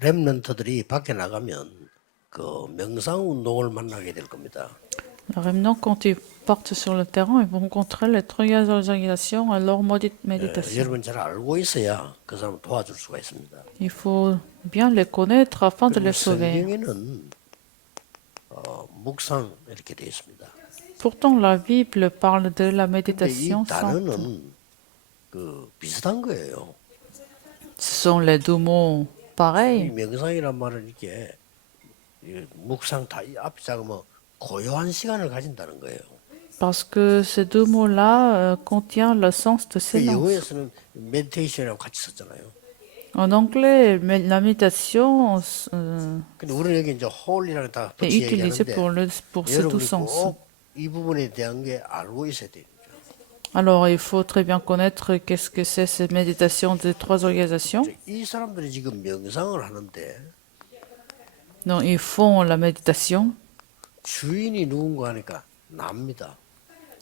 렘넌트들이 밖에 나가면 그 명상 운동을 만나게 될 겁니다. Les remnants, quand ils partent sur le terrain, ils vont rencontrer les trois organisations à leur méditation. 여러분 잘 알고 있어야 그 사람 도와줄 수가 있습니다. Il faut bien les connaître afin de 그리고 les sauver. 성경에는 묵상 이렇게 되어 있습니다. Pourtant, la Bible parle de la 근데 이 méditation sainte. 단어는 그 비슷한 거예요. Ce sont les deux mots 이 pareils. 명상이란 말은 이렇게 묵상 다 앞에 작으면 고요한 시간을 가진다는 거예요. Parce que ces deux mots-là contiennent le sens de 그 silence. 영어에서는 메디테이션이라고 같이 썼잖아요. En anglais, la méditation 근데 우리는 여기 이제 홀이라고 다 est 붙이 utilisée 얘기하는데 pour ces deux 여러분이 sens. 꼭 이 부분에 대한 게 알고 있어야 돼요. Alors, il faut très bien connaître qu'est-ce que c'est cette méditation des trois organisations. 이 사람들이 지금 명상을 하는데 Donc, ils font la méditation. 주인이 누군가 하니까 납니다.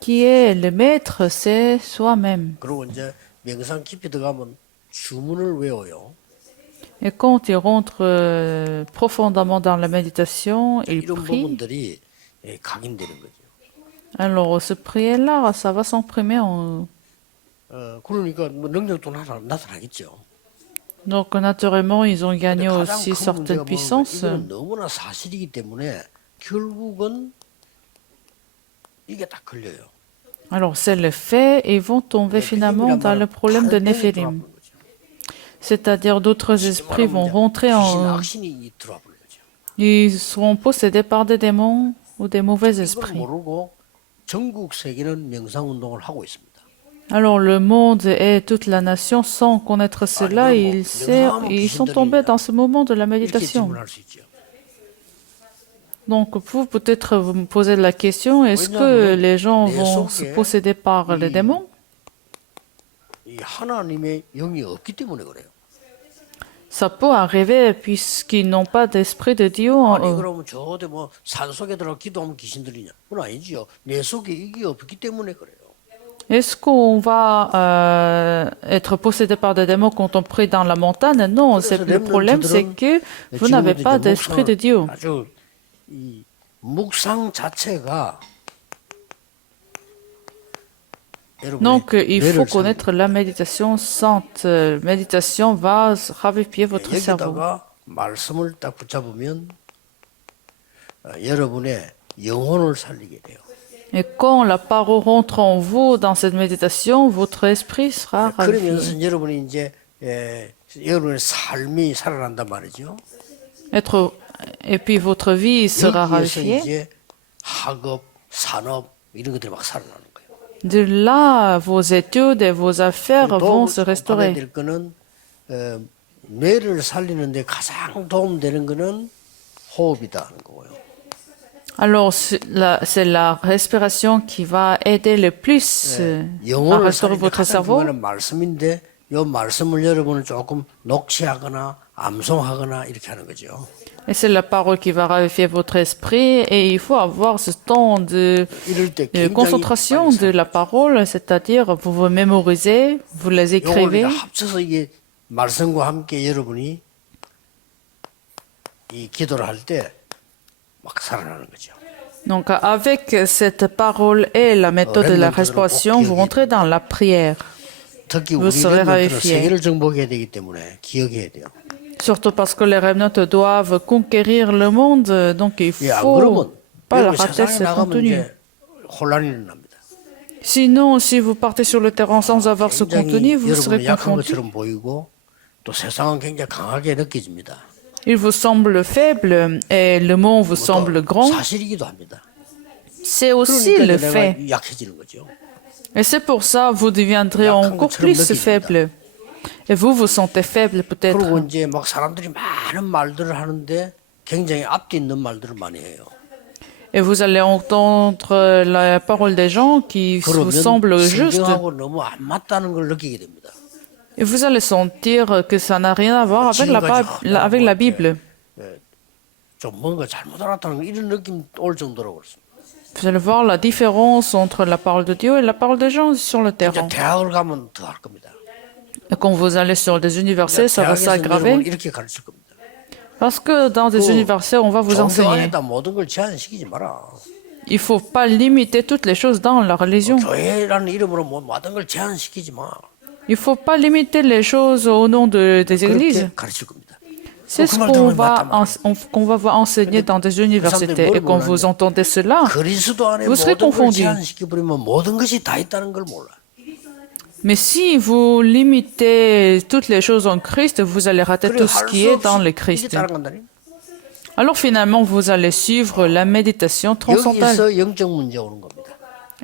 Qui est le maître, c'est soi-même. 그리고 이제 명상 깊이 들어가면 주문을 외워요. Et quand ils rentrent profondément dans la méditation, ils 이런 prient. 부분들이 각인되는 거죠. Alors, ce prière-là, ça va s'imprimer en... 그러니까 뭐 능력도 나타나겠죠. Donc, naturellement, ils ont gagné 가장 aussi 큰 certaines 문제가 puissances. 이거는 너무나 사실이기 때문에 결국은 이게 딱 걸려요. Alors, c'est le fait, ils vont tomber finalement dans le problème de Néphilim. C'est-à-dire d'autres esprits vont rentrer en... 악신이 들어와 버린 거죠. Ils seront possédés par des démons ou des mauvais 이걸 esprits. 모르고 전국 세계는 명상 운동을 하고 있습니다. Alors, le monde et toute la nation, sans connaître cela, ils sont tombés dans ce moment de la 이렇게 méditation. 질문할 수 있죠. Donc, vous peut-être vous me posez la question, est-ce que les gens vont se posséder par les démons? 이 하나님의 영이 없기 때문에 그래요. Ça peut arriver puisqu'ils n'ont pas d'esprit de Dieu en 아니 eux. 그러면 저대 뭐 산속에 들어가 기도하면 귀신 들리냐? 그건 아니지요. 내 속에 이게 없기 때문에 그래요. Est-ce qu'on va être possédé par des démons quand on prie dans la montagne? Non, le problème c'est que vous n'avez pas d'esprit de Dieu. 아주 이 묵상 자체가 Donc, il faut connaître la méditation sainte. Méditation va raviver votre cerveau. 여기다가 말씀을 딱 붙잡으면 여러분의 영혼을 살리게 돼요. Et quand la parole rentre en vous dans cette méditation, votre esprit sera ravivé. 그러면서 여러분이 이제 여러분의 삶이 살아난단 말이죠. Et puis votre vie sera 여기에서 ravifiée. 이제 학업, 산업 이런 것들이 막 살아나는 거예요. De là, vos études et vos affaires vont se 받아야 restaurer. 될 거는 뇌를 살리는데 가장 도움되는 거는 호흡이다 하는 거고요. Alors, c'est la respiration qui va aider le plus à 영혼을 restaurer 살리는데 votre 가장 cerveau. 중요한 말씀인데 이 말씀을 여러분은 조금 녹취하거나 암송하거나 이렇게 하는 거죠. Et c'est la parole qui va ravifier votre esprit. Et il faut avoir ce temps de 이럴 때 굉장히 concentration de la parole, c'est-à-dire vous vous mémorisez, vous les 요걸 écrivez. 합쳐서 이게 말씀과 함께 여러분이 이 기도를 할 때 막 살아나는 거죠. Donc, avec cette parole et la méthode de la respiration, vous rentrez dans la prière. 특히 vous 우리 serez 렘넌트는 ravifié. 세계를 정복해야 되기 때문에 기억해야 돼요. Surtout parce que les remnants doivent conquérir le monde, donc il 예, 안 faut 그러면 pas 여러분 rater 세상에 ce 나가면 contenu. 이제 혼란이 일어납니다. Sinon, si vous partez sur le terrain sans avoir ce contenu, 굉장히 vous serez 여러분은 약한 confondu. 것처럼 보이고 또 세상은 굉장히 강하게 느껴집니다. Il vous semble faible et le monde vous semble grand. 사실이기도 합니다. C'est aussi 그러니까 le 내가 fait. 약해지는 거죠. Et c'est pour ça que vous deviendrez encore plus faible. Et vous vous sentez faible peut-être. 그리고 이제 막 사람들이 많은 말들을 하는데 굉장히 앞뒤 있는 말들을 많이 해요. Et vous allez entendre la parole des gens qui vous semblent 그러면 justes. 성경하고 너무 안 맞다는 걸 느끼게 됩니다. Et vous allez sentir que ça n'a rien à voir avec la Bible. 좀 뭔가 잘못 알았다는 이런 느낌 올 정도로 그렇습니다. Vous allez voir la différence entre la parole de Dieu et la parole des gens sur le terrain. 이제 대학을 가면 더 할 겁니다. Et quand vous allez sur des universités, ça va 대학에서는 s'aggraver. 여러분 이렇게 가르칠 겁니다. Parce que dans des universités, on va vous 종교 enseigner. 안에다 모든 걸 제한시키지 마라. Il ne faut pas limiter toutes les choses dans la religion. 교회라는 이름으로 모든 걸 제한시키지 마. Il ne faut pas limiter les choses au nom des églises. 그렇게 가르칠 겁니다. C'est ce qu'on va vous enseigner dans des universités. Et quand vous entendez cela, 그리스도 안에 vous serez 모든 걸 confondus. 제한시켜버리면 모든 것이 다 있다는 걸 몰라. Mais si vous limitez toutes les choses en Christ, vous allez rater tout ce qui est dans le 이게 Christ. 따라간다니. Alors finalement, vous allez suivre la méditation transcendantale. 여기서 영적 문제 오는 겁니다.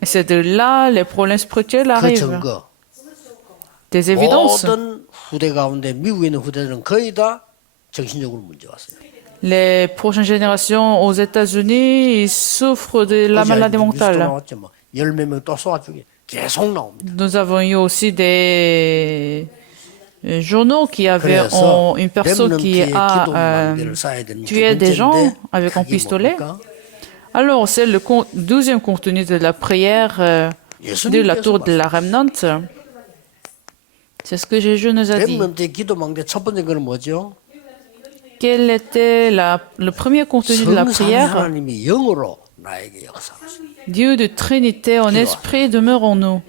Et c'est de là les problèmes spirituels 그 arrivent. 증거. Des évidences. 모든 후대 가운데 미국에 있는 후대들은 거의 다 정신적으로 문제 왔어요. Les prochaines générations aux États-Unis ils souffrent de la maladie 뉴스도 mentale. 나왔죠. 뭐 10몇 명 또 쏘아주게 계속 나옵니다. Nous avons eu aussi des journaux qui avaient 그래서 une personne qui 렘넌트의 a 기도 망대를 쌓아야 되는 두 tué des gens 번째인데 avec un 그게 pistolet. 뭡니까? Alors, c'est le 12e contenu de la prière de la tour de la Remnant. C'est ce que Jésus nous a dit. 렘넌트의 기도 망대 첫 번째 거는 뭐죠? Quel était le premier contenu de la 성삼위 prière? 하나님이 영으로 나에게 역사하시고 Dieu de Trinité en esprit demeure en nous.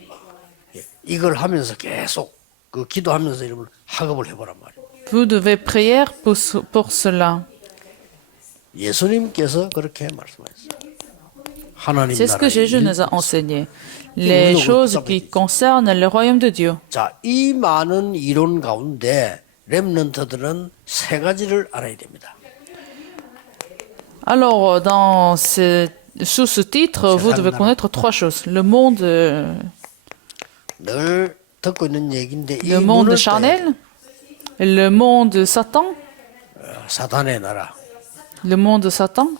이걸 하면서 계속 그 기도하면서 이름을 학업을 해보란 말이에요. Vous devez prier pour cela. 예수님께서 그렇게 말씀하셨어요. 하나님 C'est ce que Jésus nous a 나라의 enseigné. Les choses qui concernent le royaume de Dieu. 자, 이 많은 이론 가운데 렘넌트들은 세 가지를 알아야 됩니다. Alors, sous ce titre, vous devez connaître trois choses. Le monde, 늘 듣고 있는 얘기인데 이 le monde 문을 charnel, le monde Satan, 사탄의 나라, le monde Satan,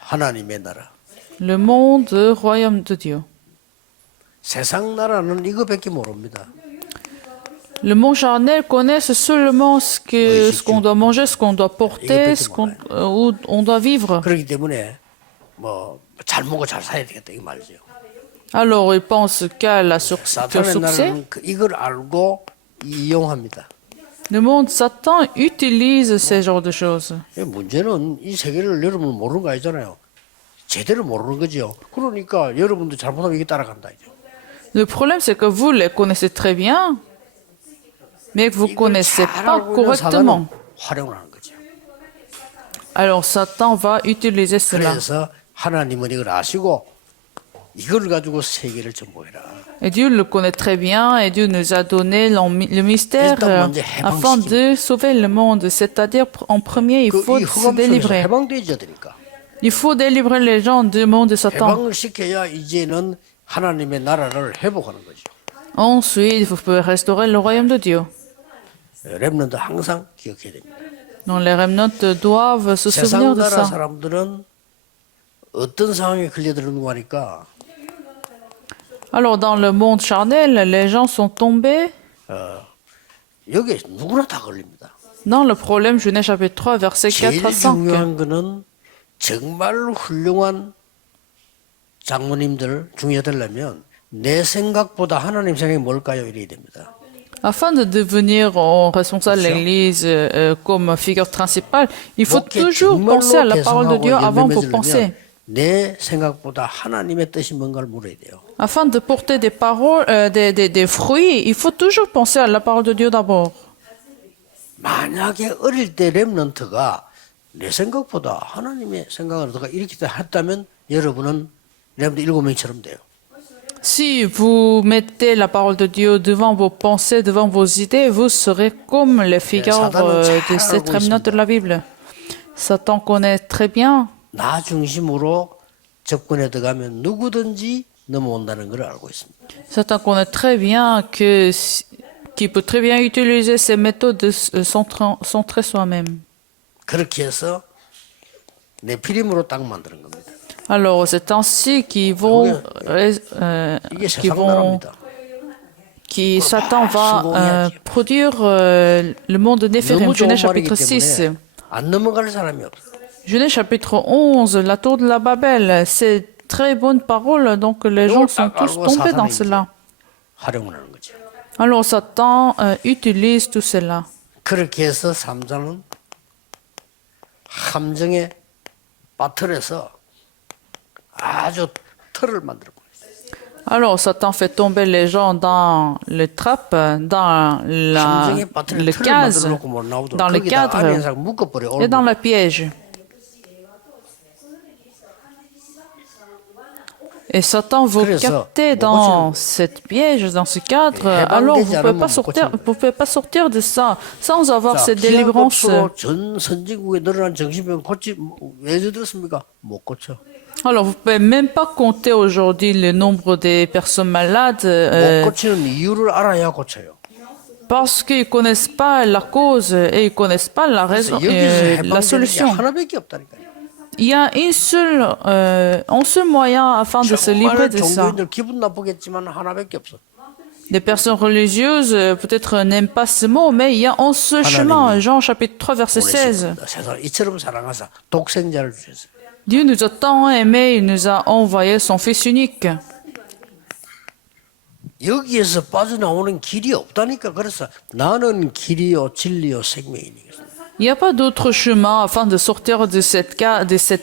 하나님의 나라. le monde royaume de Dieu. 세상 나라는 이거밖에 모릅니다. Le monde charnel connaît seulement ce qu'on doit manger, ce qu'on doit porter, où on doit vivre. 그렇기 때문에 뭐 잘 먹고 잘 살아야 되겠다 이 말이죠. Alors, ils pensent qu'à la 사탄의 succès. 나라는 이걸 알고 이용합니다. Le monde Satan utilise ces genres de choses. 문제는 이 세계를 여러분 모르는 거 아니잖아요. 제대로 모르는 거죠. 그러니까 여러분도 잘못하면 이게 따라간다. Le problème, c'est que vous les connaissez très bien, mais que vous ne connaissez pas correctement. 활용을 하는 거죠. Alors Satan va utiliser cela. 그래서 하나님은 이걸 아시고 이걸 가지고 세계를 정복해라. Et Dieu le connaît très bien et Dieu nous a donné le mystère afin de sauver le monde. C'est-à-dire, en premier, il faut 이 se 흑암 속에서 délivrer. 해방되어야 되니까. Il faut délivrer les gens du monde de Satan. 해방을 시켜야 이제는 하나님의 나라를 회복하는 거죠. Ensuite, vous pouvez restaurer le royaume de Dieu. 렘넌트 항상 기억해야 됩니다. Donc les remnants doivent se souvenir 세상 de 나라 ça. 사람들은 어떤 상황에 걸려드는 거니까 Alors dans le monde charnel, les gens sont tombés 여기 누구나 다 걸립니다. dans le problème Genèse chapitre 3, versets 4 제일 à 5. 중요한 거는 정말 훌륭한 장모님들 중에 되려면 내 생각보다 하나님 생각이 뭘까요? 이래야 됩니다. Afin de devenir responsable de l'Église comme figure principale, il faut toujours penser à la parole de Dieu avant vos pensées. 내 생각보다 하나님의 뜻이 뭔가를 물어야 돼요. Afin de porter des paroles, des fruits, il faut toujours penser à la parole de Dieu d'abord. 만약에 어릴 때 렘넌트가 내 생각보다 하나님의 생각을 더 이렇게 했다면 여러분은 렘넌트 7명처럼 돼요. Si vous mettez la parole de Dieu devant vos pensées, devant vos idées, vous serez comme les figures de cette remnant de la Bible. Satan connaît très bien. 나 중심으로 접근해 들어가면 누구든지 넘어온다는 걸 알고 있습니다. Satan connaît très bien qu'il peut très bien utiliser ces méthodes de centrer soi-même. 그렇게 해서 내 피림으로 딱 만드는 겁니다. Alors, c'est ainsi Satan va produire le monde de Néphirim. Genèse chapitre 6. 안 넘어갈 사람이 없어. Genèse chapitre 11, la tour de la Babel. C'est très bonne parole, donc les gens sont tous tombés dans cela. 활용을 하는 거죠. Alors Satan utilise tout cela. 그렇게 해서 3장은 함정에 빠뜨려서 아주 틀을 만들어 버렸어요. Alors Satan fait tomber les gens dans le trap, dans 함정에 빠뜨려 le 틀을 case, 만들어 놓고 못 나오도록 dans le 거기다 안에 cadre 상 묶어버려. et dans le piège. Et Satan vous captez dans cette piège, dans ce cadre, alors vous ne pouvez pas sortir de ça sans avoir cette délivrance. 전 선진국에 늘어난 정신병 고치 왜 저렇습니까? 못 고쳐. Alors vous ne pouvez même pas compter aujourd'hui le nombre des personnes malades 못 고치는 이유를 알아야 고쳐요. parce qu'ils ne connaissent pas la cause et ils ne connaissent pas la raison, 여기서 la 해방되는 게 solution. 하나밖에 없다니까요. Il y a un seul moyen afin de se livrer 정말 de ça. 종교인들 기분 나쁘겠지만 하나밖에 없어. Les personnes religieuses peut-être n'aiment pas ce mot, mais il y a un seul chemin. Jean chapitre 3 verset 16. 세상을 이처럼 사랑하사 독생자를 주셨어요. Dieu nous a tant aimés, il nous a envoyé son Fils unique. 여기에서 빠져나오는 길이 없다니까. 그래서 나는 길이요 진리요 생명이니까. Il n'y a pas d'autre chemin afin de sortir de cette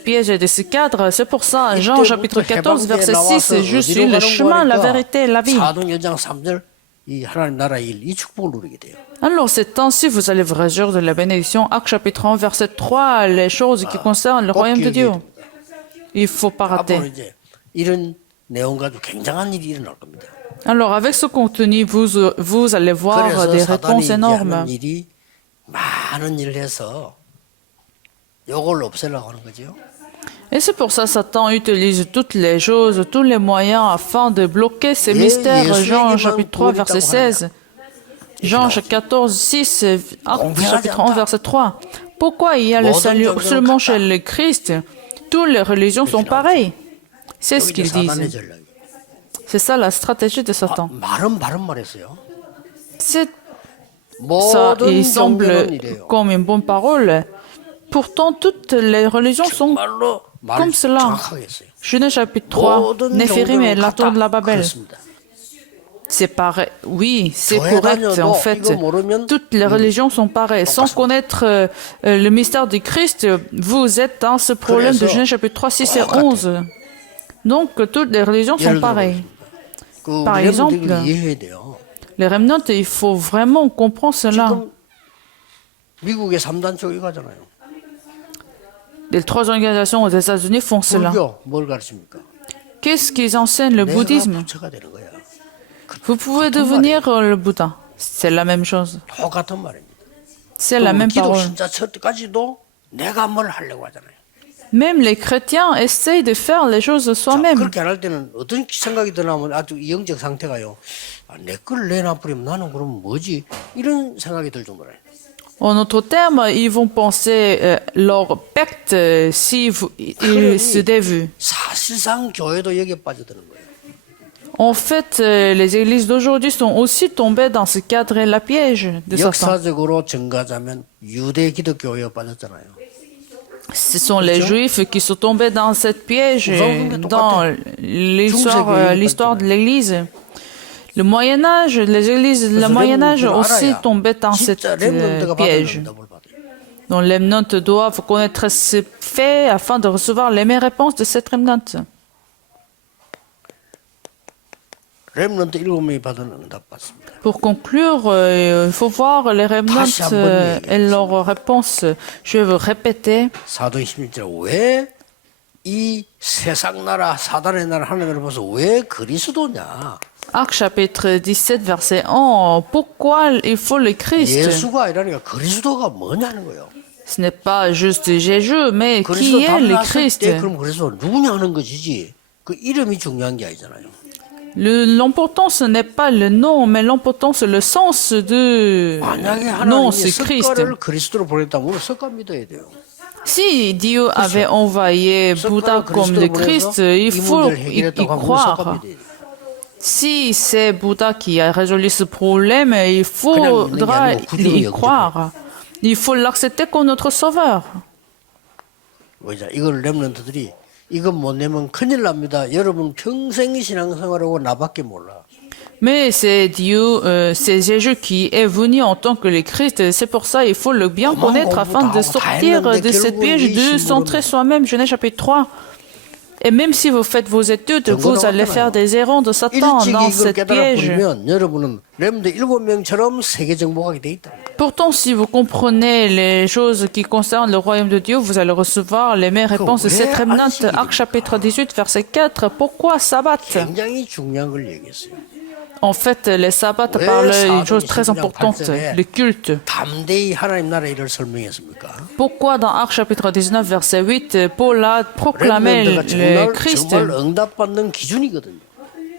piège et de ce cadre. C'est pour ça, Jean chapitre 14 verset 6, c'est je suis le chemin, la vérité et la vie. 사도행전 3절 이 하나님 나라의 일, 이 축복을 누리게 돼요. Alors, c'est ainsi vous allez vous réjouir de la bénédiction. Acte chapitre 1 verset 3, les choses qui concernent le royaume de Dieu. Il ne faut pas 앞으로 rater. 이제 이런 내용 가지고 굉장한 일이 일어날 겁니다. Alors, avec ce contenu, vous allez voir 그래서 des 사단이 réponses 이제 énormes. 하는 일이 많은 일을 해서 요걸 없애려고 하는 거죠. Et c'est pour ça que Satan utilise toutes les choses, tous les moyens afin de bloquer ces mystères. Jean chapitre 3 verset 16. Jean 14, 6, Acte chapitre 1 verset 3. Pourquoi il y a le salut seulement chez le Christ? Toutes les religions sont pareilles. C'est ce 여기 qu'ils 이제 사단의 disent. 전략이. C'est ça la stratégie de Satan. 말은 바른 말했어요. C'est ça, 모든 il 종교는 semble 이래요. comme une bonne parole. Pourtant, toutes les religions sont 말로 말 comme cela. 정확하게 했어요. Genèse chapitre 3, 모든 Néphirim et 종교는 la tour de la 같다. Babel. 그렇습니다. C'est pareil. Oui, c'est 교회 correct. 다녀도 En fait, 이거 모르면 toutes les religions sont pareilles. Sans connaître le mystère du Christ, vous êtes dans ce problème de 그래서 Genèse chapitre 3, 6 et 11. Donc, toutes les religions sont 예를 pareilles. 그 Par 우리 exemple, 렘넌트들이 이해해야 돼요. Les remnants, il faut vraiment comprendre cela. 지금 미국의 3단쪽 이거 하잖아요. Les trois organisations aux États-Unis font cela. 불교 뭘 가르칩니까? Qu'est-ce qu'ils enseignent, le 내가 bouddhisme? 부처가 되는 거야. Vous pouvez devenir le Bouddha. C'est la même chose. 똑같은 말입니다. C'est la même 기독 parole. 신자처까지도 내가 뭘 하려고 하잖아요. Même les chrétiens essayent de faire les choses de 자, soi-même. 그렇게 안 할 때는 어떤 생각이 드나면 아주 영적 상태가요. 내 걸 내놔버리면 나는 그럼 뭐지? 이런 생각이 들 정도래. En autre terme, ils vont penser leur pacte si ils se dévouent. 사실상 교회도 여기에 빠져드는 거예요. En fait, les églises d'aujourd'hui sont aussi tombées dans ce cadre et la piège de Satan. 역사적으로 증가하자면 유대 기독교회에 빠졌잖아요. Ce sont les Juifs qui sont tombés dans cette piège dans l'histoire de l'Église. Le Moyen Âge, les églises du Moyen Âge aussi tombaient dans cette piège. Donc les remnants doivent connaître ces faits afin de recevoir les mêmes réponses de cette remnant. 렘넌트 7명이 받은 응답 받습니다. Pour conclure, il faut voir les remnants et leurs réponses. Je vais vous répéter. 사도 16절 왜 이 세상 나라 사단의 나라 하나님을 보서 왜 그리스도냐? Acte chapitre 17 verset 1. Pourquoi il faut le Christ? 예수가 아니라니까 그리스도가 뭐냐는 거예요. Ce n'est pas juste Jésus, mais 그리스도 qui est le 담났을 Christ? 때 그럼 그래서 누구냐는 것이지 그 이름이 중요한 게 아니잖아요. L'important, ce n'est pas le nom, mais l'important, c'est le sens de 만약에 nom, 하나님이 c'est Christ. 석가를 그리스도로 보냈다면 우리 석가 믿어야 돼요. Si Dieu avait envoyé Bouddha comme le Christ, il faut y croire. Si c'est Bouddha qui a résolu ce problème, il faudra y croire. Il faut l'accepter comme notre sauveur. 보자, 이걸 렘넌트들이 이거 못 내면 큰일 납니다. 여러분 평생 신앙생활하고 나밖에 몰라. Mais c'est Dieu, c'est Jésus qui est venu en tant que le Christ. C'est pour ça il faut le bien connaître afin de sortir de ce piège de centrer soi-même. Genèse chapitre 3. Et même si vous faites vos études, vous allez faire des erreurs de Satan 일찍이 dans 이걸 ce piège. 깨달아버리면 여러분은 렘드 7명처럼 세계 정복하게 돼 있다. Pourtant, si vous comprenez les choses qui concernent le royaume de Dieu, vous allez recevoir les mêmes réponses de cette remnante. Acte chapitre 18, verset 4. Pourquoi sabbat? 굉장히 중요한 걸 얘기했어요. En fait, les sabbats parlent d'une chose très importante, le culte. 담대히 하나님 나라 일을 설명했습니까? Pourquoi dans Acte chapitre 19, verset 8, Paul a proclamé 렘넌트가 le Christ? 정말 응답받는 기준이거든요.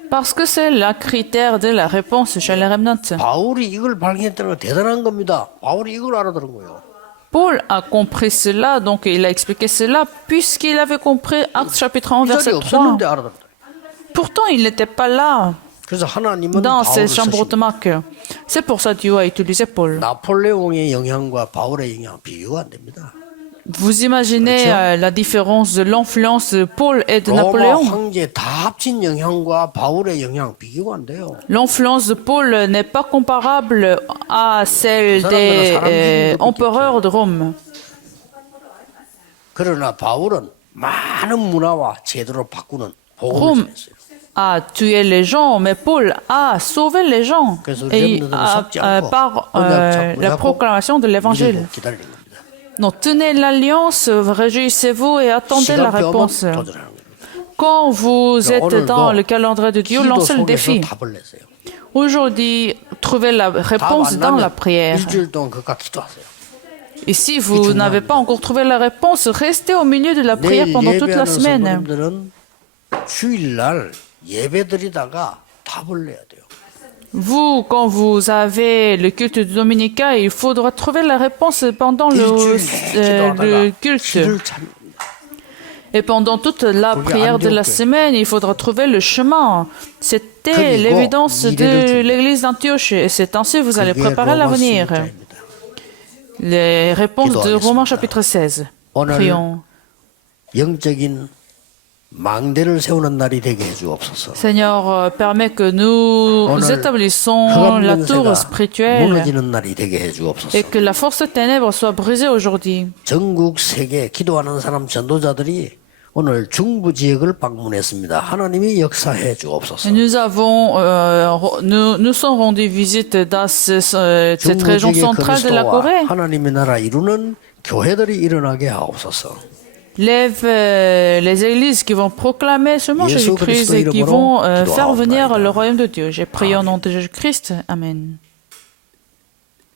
Parce que c'est le critère de la réponse chez les remnants. 바울이 이걸 발견했다는 건 대단한 겁니다. 바울이 이걸 알아들은 거예요. Paul a compris cela, donc il a expliqué cela, puisqu'il avait compris Acte chapitre 1, 이 verset 자리에 3. 없었는데 알아들었다. Pourtant, il n'était pas là 그래서 하나님은 dans 바울을 ces chambres de 쓰신 marque. C'est pour ça que Dieu a utilisé Paul. 나폴레옹의 영향과 바울의 영향 비교가 안 됩니다. Vous imaginez la différence de l'influence de Paul et de 로마 Napoléon? 황제 다 합친 영향과 바울의 영향 비교가 안 돼요. L'influence de Paul n'est pas comparable à celle des empereurs de Rome. 그러나 바울은 많은 문화와 제도를 바꾸는 복음을 Rome 전했어요. a tué les gens, mais Paul a sauvé les gens et par la proclamation de l'évangile. 기다리고 기다리는 겁니다. Donc, tenez l'alliance, réjouissez-vous et attendez la 시간표 réponse. 오면 도전하는 거예요. Quand vous êtes dans le calendrier de Dieu, 기도 lancez le 속에서 défi. 답을 내세요. Aujourd'hui, trouvez la réponse 답안 dans la 나면 prière. 일주일 동안 그가 기도하세요. Et si vous n'avez pas encore trouvé la réponse, restez au milieu de la prière 내일 pendant toute la 예배하는 semaine. 성도님들은 주일날 예배드리다가 답을 내야 돼요. Vous, quand vous avez le culte dominicain, il faudra trouver la réponse pendant le 일주일 culte. 길을 찾는 Et pendant toute la prière de la semaine, il faudra trouver le chemin. C'était l'évidence de l'église d'Antioche. Et c'est ainsi que vous allez préparer l'avenir. Les réponses de Romains chapitre 16. Prions. 영적인 망대를 세우는 날이 되게 해주옵소서. Seigneur, permets que nous établissons la tour spirituelle 무너지는 날이 되게 해주옵소서. et que la force des ténèbres soit brisée aujourd'hui. 전국 세계 기도하는 사람 전도자들이 오늘 중부 지역을 방문했습니다. 하나님이 역사해 주옵소서. Nous sommes rendus visite dans cette région centrale de la Corée. 하나님의 나라 이루는 교회들이 일어나게 하옵소서. Lève les églises qui vont proclamer seulement Jésus-Christ et qui vont faire venir le royaume de Dieu. J'ai prié au nom de Jésus-Christ. Amen.